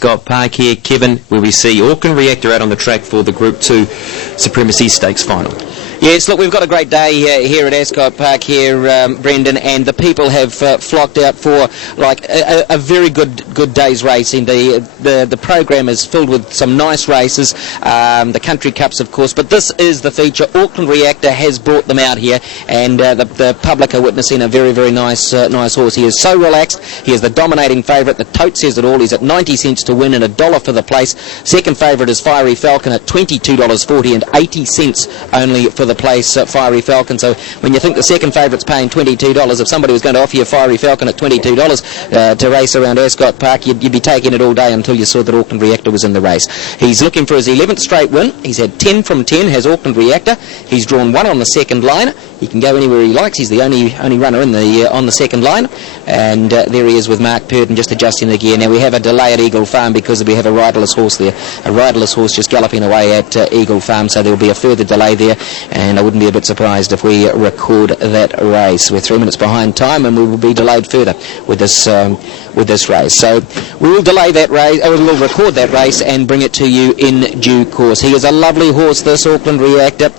Ascot Park here, Kevin, where we see Auckland Reactor out on the track for the Group 2 Supremacy Stakes final. Yes, look, we've got a great day here at Ascot Park here, Brendan, and the people have flocked out for like a very good day's racing. The program is filled with some nice races, the Country Cups, of course, but this is the feature. Auckland Reactor has brought them out here, and the public are witnessing a very nice horse. He is so relaxed. He is the dominating favourite. The tote says it all. He's at 90 cents to win and $1 for the place. Second favourite is Fiery Falcon at $22.40 and 80 cents only for the place, Fiery Falcon. So when you think the second favourite's paying $22, if somebody was going to offer you Fiery Falcon at $22 to race around Ascot Park, you'd be taking it all day until you saw that Auckland Reactor was in the race. He's looking for his 11th straight win. He's had 10 from 10, has Auckland Reactor. He's drawn 1 on the second line. He can go anywhere he likes. He's the only runner in the on the second line. And there he is with Mark Purden just adjusting the gear. Now we have a delay at Eagle Farm because we have a riderless horse there. A riderless horse just galloping away at Eagle Farm, so there will be a further delay there, and I wouldn't be a bit surprised if we record that race. We're 3 minutes behind time, and we will be delayed further with this race. So we will delay that race, or we'll record that race and bring it to you in due course. He is a lovely horse, this Auckland Reactor.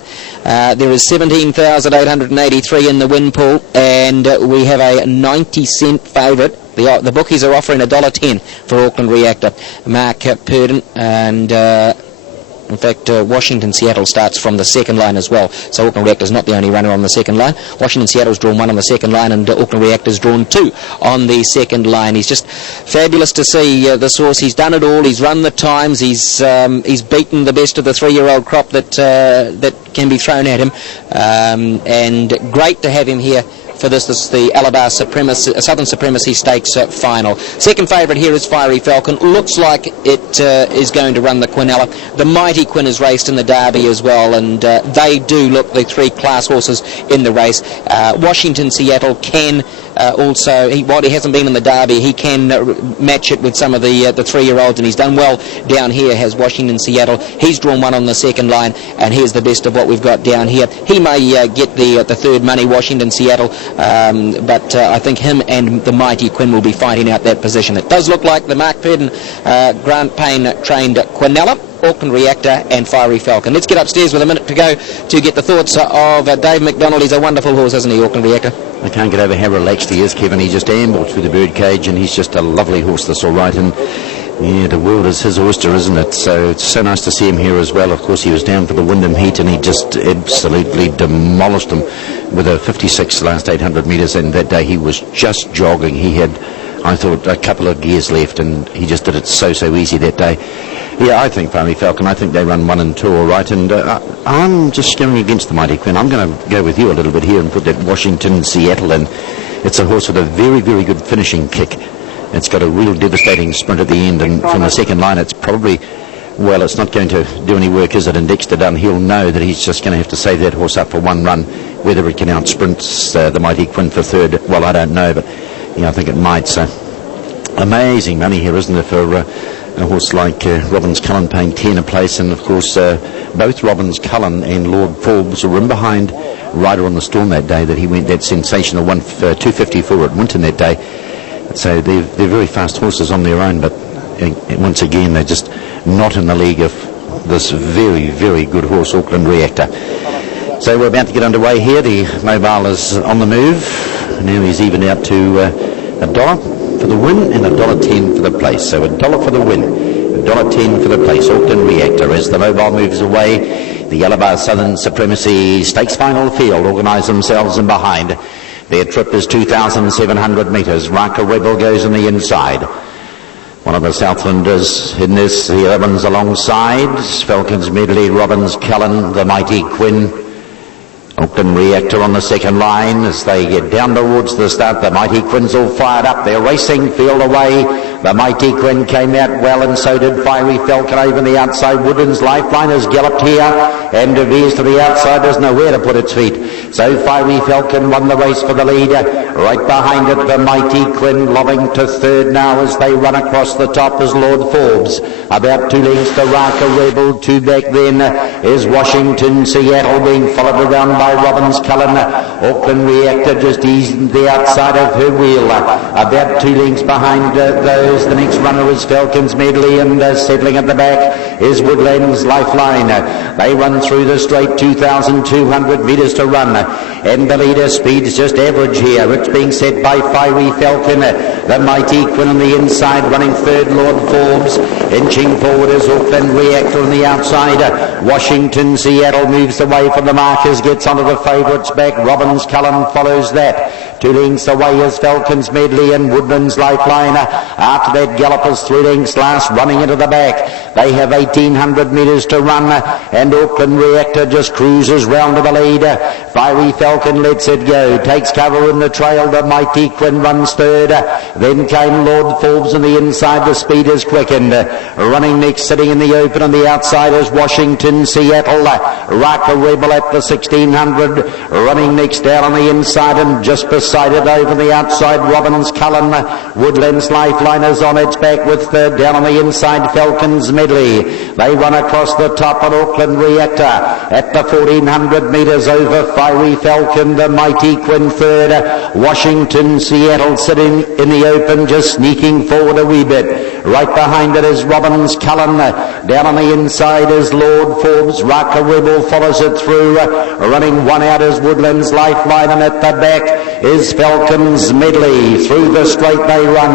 There is 17,883 in the win pool, and we have a 90-cent favourite. The bookies are offering $1.10 for Auckland Reactor. Mark Purden, and in fact, Washington Seattle starts from the second line as well. So Auckland Reactor's not the only runner on the second line. Washington Seattle's drawn 1 on the second line, and Auckland Reactor's drawn 2 on the second line. He's just fabulous to see, this horse. He's done it all. He's run the times. He's beaten the best of the 3-year-old crop that can be thrown at him. And great to have him here for this is the Alabar Southern Supremacy Stakes final. Second favourite here is Fiery Falcon. Looks like it is going to run the Quinella. The Mighty Quinn is raced in the Derby as well, and they do look the 3 class horses in the race. Washington Seattle can also, while he hasn't been in the Derby, he can match it with some of the 3-year-olds, and he's done well down here, has Washington Seattle. He's drawn 1 on the second line, and here's the best of what we've got down here. He may get the third money, Washington Seattle, but I think him and the Mighty Quinn will be fighting out that position. It does look like the Mark Purden Grant Payne trained Quinella, Auckland Reactor and Fiery Falcon. Let's get upstairs with a minute to go to get the thoughts of Dave McDonald. He's a wonderful horse, isn't he, Auckland Reactor? I can't get over how relaxed he is, Kevin. He just ambled through the birdcage, and he's just a lovely horse, this all right. And yeah, the world is his oyster, isn't it? So it's so nice to see him here as well. Of course, he was down for the Wyndham Heat, and he just absolutely demolished them with a 56 last 800 metres, and that day he was just jogging. He had, I thought, a couple of gears left, and he just did it so easy that day. Yeah, I think Fiery Falcon, I think they run 1 and 2 all right, and I'm just going against the Mighty Quinn. I'm going to go with you a little bit here and put that Washington Seattle in. It's a horse with a very good finishing kick. It's got a real devastating sprint at the end, and from the second line it's probably, well, it's not going to do any work, is it? And Dexter Dunn, he'll know that he's just going to have to save that horse up for 1 run. Whether it can out-sprint the Mighty Quinn for third, well, I don't know, but yeah, I think it might. So amazing money here, isn't it, for a horse like Robbins Cullen paying 10 a place. And of course both Robbins Cullen and Lord Forbes were in behind Rider on the Storm that day, that he went that sensational 254 at Winton that day. So they're very fast horses on their own, but once again they're just not in the league of this very good horse, Auckland Reactor. So we're about to get underway here. The mobile is on the move. Now he's evened out to $1 for the win and $1.10 for the place. So $1 for the win, $1.10 for the place. Auckland Reactor, as the mobile moves away. The Alabar Southern Supremacy Stakes final field organise themselves in behind. Their trip is 2,700 metres. Raka Rebel goes on the inside. One of the Southlanders in this, the other one's alongside. Falcons Medley, Robbins Cullen, the Mighty Quinn. Auckland Reactor on the second line as they get down towards the start. The Mighty Quinn's all fired up. They're racing, field away. The Mighty Quinn came out well, and so did Fiery Falcon over the outside. Woodin's Lifeline has galloped here and veers to the outside. There's nowhere to put its feet. So Fiery Falcon won the race for the lead. Right behind it, the Mighty Quinn lobbing to third now as they run across the top is Lord Forbes. About 2 lengths to Raka Rebel. 2 back then is Washington Seattle, being followed around by Robbins Cullen. Auckland Reactor just easing the outside of her wheel. About 2 lengths behind those. The next runner is Falcon's Medley, and settling at the back is Woodland's Lifeline. They run through the straight, 2,200 metres to run, and the leader speed is just average here. It's being set by Fiery Falcon, the Mighty Quinn on the inside, running third Lord Forbes. Inching forward is Auckland Reactor on the outside. Washington Seattle moves away from the markers, gets onto the favourites back. Robbins Cullen follows that. 2 lengths away is Falcon's Medley and Woodland's Lifeline. After that, Gallopers 3 lengths last, running into the back. They have 1,800 metres to run, and Auckland Reactor just cruises round to the lead. Fiery Falcon lets it go, takes cover in the trail. The Mighty Quinn runs third. Then came Lord Forbes on the inside. The speed is quickened. Running next, sitting in the open on the outside is Washington Seattle. Raka Rebel at the 1,600. Running next down on the inside, and just beside it over the outside, Robbins Cullen. Woodland's Lifeline is on its back with third down on the inside, Falcon's Medley. They run across the top on Auckland Reactor at the 1,400 metres over Fiery Falcon. The Mighty Quinn third. Washington Seattle sitting in the open, just sneaking forward a wee bit. Right behind it is Robbins Cullen. Down on the inside is Lord Forbes. Raka Rebel follows it through. Running one out is Woodland's Lifeline, and at the back is Falcon's Medley. Through the straight they run.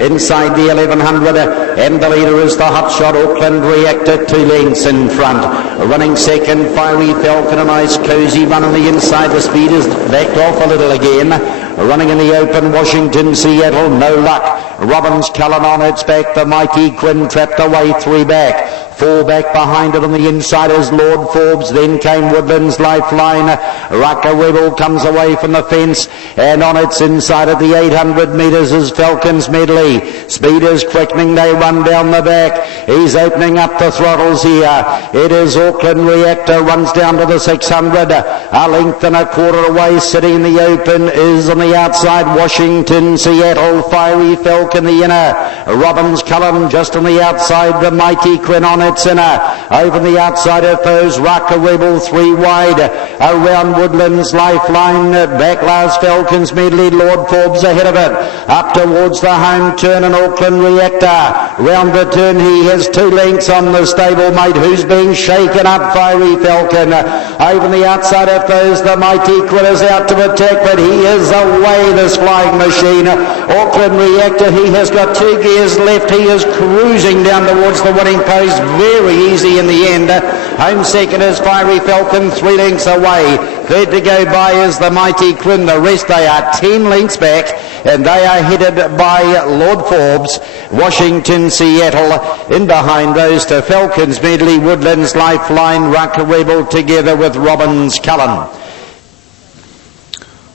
Inside the 1,100, and the leader is the hot shot Auckland Reactor, 2 lengths in front. Running second, Fiery Falcon, a nice cosy run on the inside. The speed is backed off a little again. Running in the open, Washington Seattle, no luck. Robbins Cullen on its back. The Mighty Quinn trapped away, 3 back. 4 back behind it on the inside is Lord Forbes. Then came Woodland's Lifeline. Raka Rebel comes away from the fence, and on its inside at the 800 metres is Falcon's Medley. Speed is quickening. They run down the back. He's opening up the throttles here. It is Auckland Reactor, runs down to the 600. A length and a quarter away, sitting in the open is on the outside Washington Seattle. Fiery Falcon the inner. Robbins Cullen just on the outside. The Mighty Quinn on its inner. Over the outside of those, Raka Rebel 3 wide. Around Woodland's Lifeline. Back last Falcon's Medley. Lord Forbes ahead of it. Up towards the home turn and Auckland Reactor. Round the turn he has 2 lengths on the stablemate who's being shaken up. Fiery Falcon. Over the outside of those, the Mighty Quinn is out to attack, but he is away, this flying machine. Auckland Reactor, he has got 2 gears left. He is cruising down towards the winning post. Very easy in the end. Home second is Fiery Falcon, 3 lengths away. Third to go by is the Mighty Quinn. The rest, they are 10 lengths back, and they are headed by Lord Forbes. Washington Seattle in behind those to Falcon's Medley, Woodland's Lifeline, Raka Rebel together with Robbins Cullen.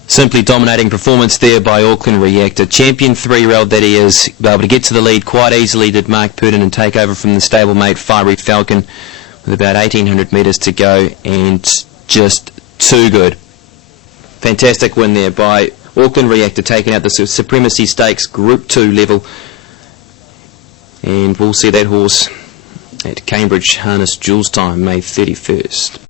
Simply dominating performance there by Auckland Reactor. Champion 3-year-old that he is, able to get to the lead quite easily, did Mark Purdon, and take over from the stablemate Fiery Falcon with about 1,800 metres to go, and just too good. Fantastic win there by Auckland Reactor, taking out the Supremacy Stakes Group 2 level, and we'll see that horse at Cambridge Harness Jewels time, May 31st.